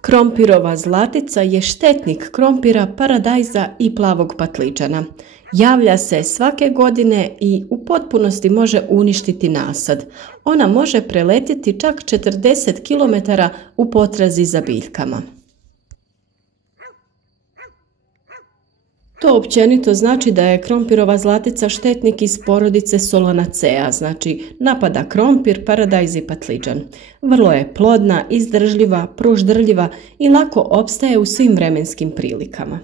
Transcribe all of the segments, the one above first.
Krompirova zlatica je štetnik krompira, paradajza i plavog patliđana. Javlja se svake godine i u potpunosti može uništiti nasad. Ona može preletjeti čak 40 km u potrazi za biljkama. To općenito znači da je krompirova zlatica štetnik iz porodice Solanacea, znači napada krompir, paradajz i patliđan. Vrlo je plodna, izdržljiva, proždrljiva i lako opstaje u svim vremenskim prilikama.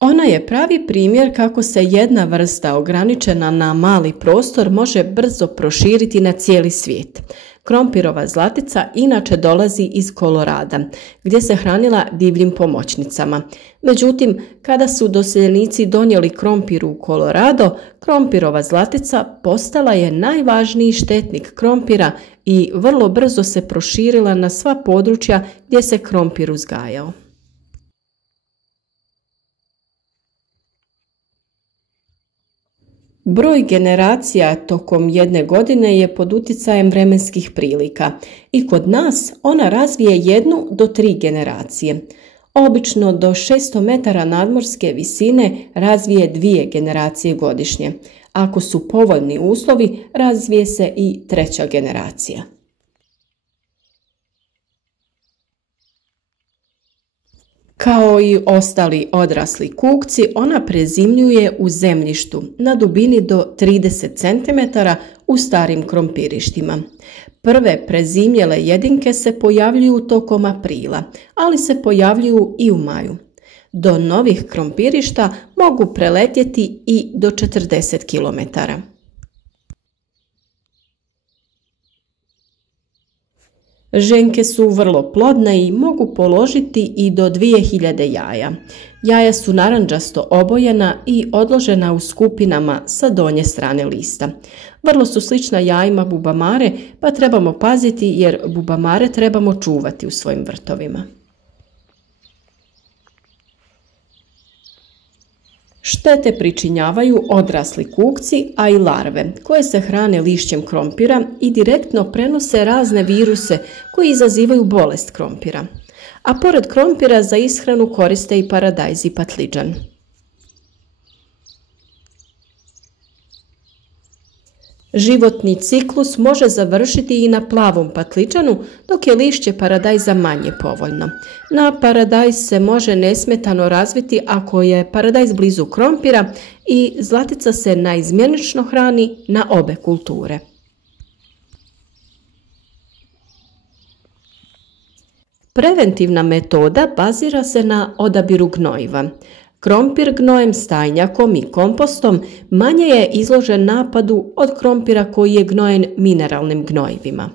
Ona je pravi primjer kako se jedna vrsta ograničena na mali prostor može brzo proširiti na cijeli svijet. Krompirova zlatica inače dolazi iz Kolorada, gdje se hranila divljim pomoćnicama. Međutim, kada su doseljenici donijeli krompir u Kolorado, krompirova zlatica postala je najvažniji štetnik krompira i vrlo brzo se proširila na sva područja gdje se krompir uzgajao. Broj generacija tokom jedne godine je pod utjecajem vremenskih prilika i kod nas ona razvije 1 do 3 generacije. Obično do 600 metara nadmorske visine razvije 2 generacije godišnje. Ako su povoljni uslovi, razvije se i 3. generacija. Kao i ostali odrasli kukci, ona prezimljuje u zemljištu na dubini do 30 cm u starim krompirištima. Prve prezimljele jedinke se pojavljuju tokom aprila, ali se pojavljuju i u maju. Do novih krompirišta mogu preletjeti i do 40 km. Ženke su vrlo plodne i mogu položiti i do 2000 jaja. Jaja su narandžasto obojena i odložena u skupinama sa donje strane lista. Vrlo su slična jajima bubamare, pa trebamo paziti jer bubamare trebamo čuvati u svojim vrtovima. Štete pričinjavaju odrasli kukci, a i larve, koje se hrane lišćem krompira i direktno prenose razne viruse koji izazivaju bolest krompira. A pored krompira za ishranu koriste i paradajz i patliđan. Životni ciklus može završiti i na plavom patliđanu, dok je lišće paradajza manje povoljno. Na paradajz se može nesmetano razviti ako je paradajz blizu krompira i zlatica se naizmjenično hrani na obe kulture. Preventivna metoda bazira se na odabiru gnojiva. Krompir gnojem, stajnjakom i kompostom manje je izložen napadu od krompira koji je gnojen mineralnim gnojivima.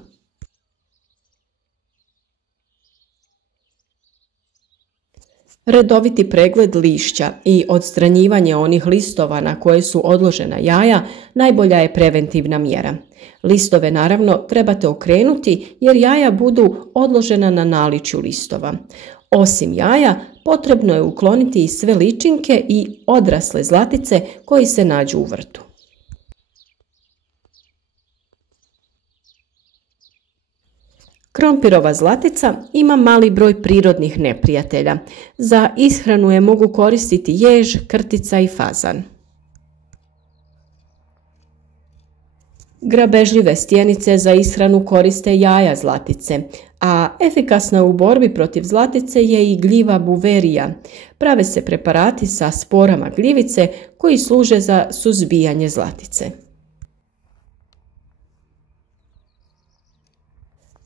Redoviti pregled lišća i odstranjivanje onih listova na koje su odložena jaja najbolja je preventivna mjera. Listove naravno trebate okrenuti jer jaja budu odložena na naličju listova. Osim jaja, potrebno je ukloniti i sve ličinke i odrasle zlatice koji se nađu u vrtu. Krompirova zlatica ima mali broj prirodnih neprijatelja. Za ishranu je mogu koristiti jež, krtica i fazan. Grabežljive stjenice za ishranu koriste jaja zlatice, a efikasna u borbi protiv zlatice je i gljiva buverija. Prave se preparati sa sporama gljivice koji služe za suzbijanje zlatice.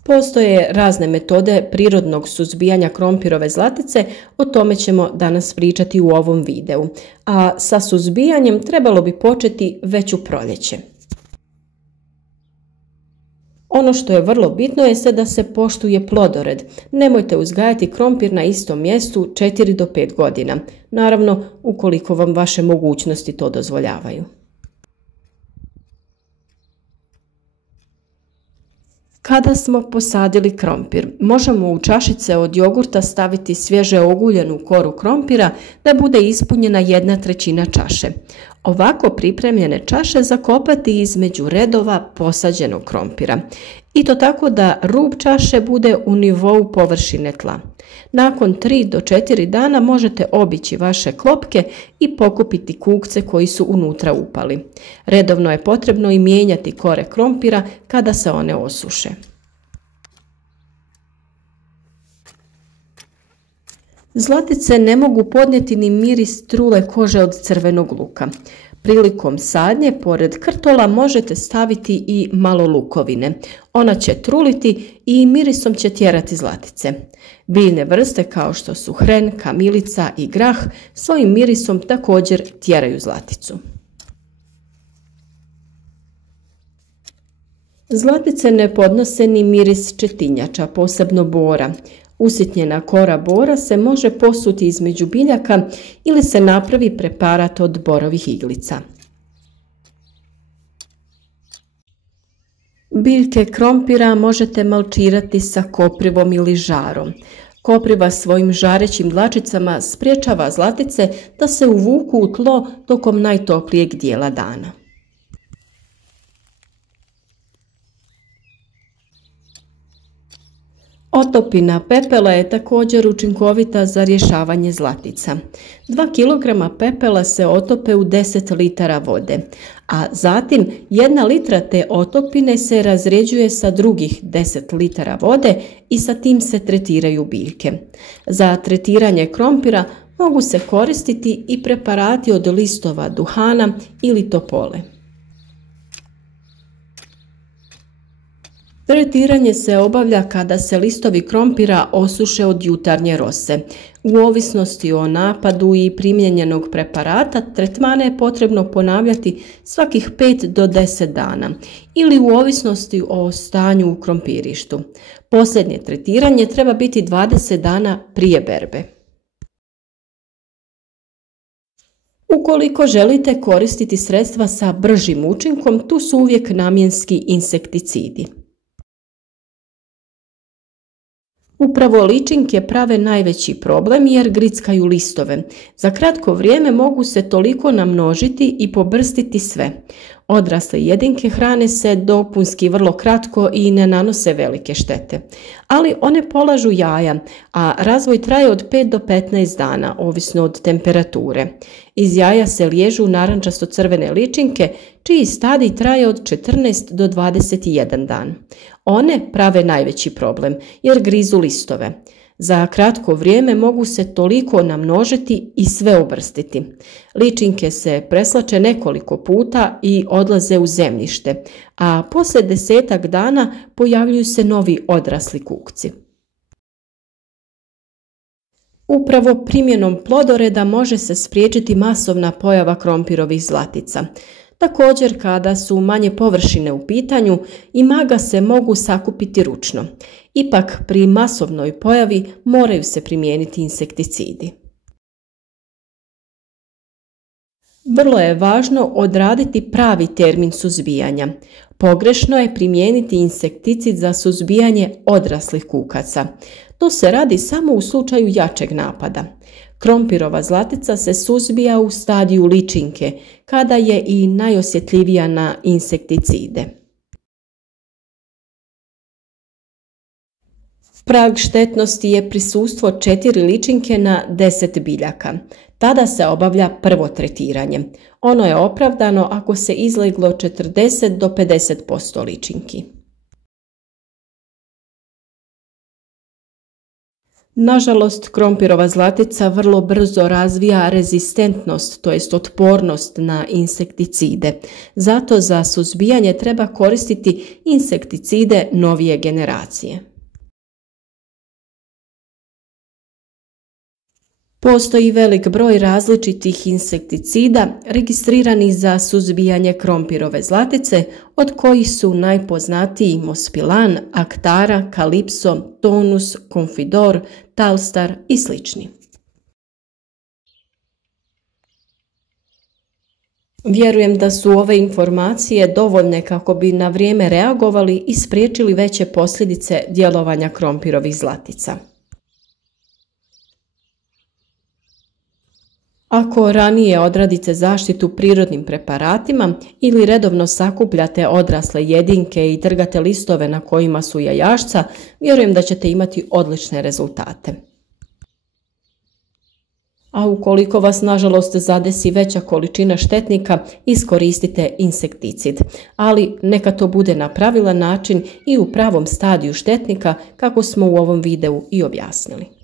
Postoje razne metode prirodnog suzbijanja krompirove zlatice, o tome ćemo danas pričati u ovom videu, a sa suzbijanjem trebalo bi početi već u proljeće. Ono što je vrlo bitno je da se poštuje plodored. Nemojte uzgajati krompir na istom mjestu 4 do 5 godina, naravno ukoliko vam vaše mogućnosti to dozvoljavaju. Kada smo posadili krompir, možemo u čašice od jogurta staviti svježe oguljenu koru krompira da bude ispunjena 1/3 čaše. Ovako pripremljene čaše zakopati između redova posađenog krompira. I to tako da rub čaše bude u nivou površine tla. Nakon 3 do 4 dana možete obići vaše klopke i pokupiti kukce koji su unutra upali. Redovno je potrebno i mijenjati kore krompira kada se one osuše. Zlatice ne mogu podnijeti ni miris trule kože od crvenog luka. Prilikom sadnje, pored krtola možete staviti i malo lukovine. Ona će truliti i mirisom će tjerati zlatice. Biljne vrste kao što su hren, kamilica i grah svojim mirisom također tjeraju zlaticu. Zlatice ne podnose ni miris četinjača, posebno bora. Usitnjena kora bora se može posuti između biljaka ili se napravi preparat od borovih iglica. Biljke krompira možete malčirati sa koprivom ili žarom. Kopriva svojim žarećim dlačicama spriječava zlatice da se uvuku u tlo tokom najtoplijeg dijela dana. Otopina pepela je također učinkovita za rješavanje zlatica. 2 kg pepela se otope u 10 litara vode, a zatim 1 litra te otopine se razrjeđuje sa drugih 10 litara vode i sa tim se tretiraju biljke. Za tretiranje krompira mogu se koristiti i preparati od listova duhana ili topole. Tretiranje se obavlja kada se listovi krompira osuše od jutarnje rose. U ovisnosti o napadu i primjenjenog preparata, tretmane je potrebno ponavljati svakih 5 do 10 dana ili u ovisnosti o stanju u krompirištu. Posljednje tretiranje treba biti 20 dana prije berbe. Ukoliko želite koristiti sredstva sa bržim učinkom, tu su uvijek namjenski insekticidi. Upravo ličinke prave najveći problem jer grickaju listove. Za kratko vrijeme mogu se toliko namnožiti i pobrstiti sve. Odrasle jedinke hrane se dopunski vrlo kratko i ne nanose velike štete. Ali one polažu jaja, a razvoj traje od 5 do 15 dana, ovisno od temperature. Iz jaja se liježu narančasto-crvene ličinke, čiji stadij traje od 14 do 21 dan. One prave najveći problem jer grizu listove. Za kratko vrijeme mogu se toliko namnožiti i sve obrstiti. Ličinke se preslače nekoliko puta i odlaze u zemljište, a poslije 10 dana pojavljuju se novi odrasli kukci. Upravo primjenom plodoreda može se spriječiti masovna pojava krompirovih zlatica. Također, kada su manje površine u pitanju, imaga se mogu sakupiti ručno. Ipak, pri masovnoj pojavi moraju se primijeniti insekticidi. Vrlo je važno odraditi pravi termin suzbijanja. Pogrešno je primijeniti insekticid za suzbijanje odraslih kukaca. To se radi samo u slučaju jačeg napada. Krompirova zlatica se suzbija u stadiju ličinke, kada je i najosjetljivija na insekticide. Prag štetnosti je prisustvo 4 ličinke na 10 biljaka. Tada se obavlja prvo tretiranje. Ono je opravdano ako se izleglo 40 do 50% ličinki. Nažalost, krompirova zlatica vrlo brzo razvija rezistentnost, to jest otpornost na insekticide. Zato za suzbijanje treba koristiti insekticide novije generacije. Postoji velik broj različitih insekticida registriranih za suzbijanje krompirove zlatice, od kojih su najpoznatiji Mospilan, Actara, Calypso, Tonus, Confidor, Talstar i sl. Vjerujem da su ove informacije dovoljne kako bi na vrijeme reagovali i spriječili veće posljedice djelovanja krompirovih zlatica. Ako ranije odradite zaštitu prirodnim preparatima ili redovno sakupljate odrasle jedinke i trgate listove na kojima su jajašca, vjerujem da ćete imati odlične rezultate. A ukoliko vas nažalost zadesi veća količina štetnika, iskoristite insekticid, ali neka to bude na pravilan način i u pravom stadiju štetnika kako smo u ovom videu i objasnili.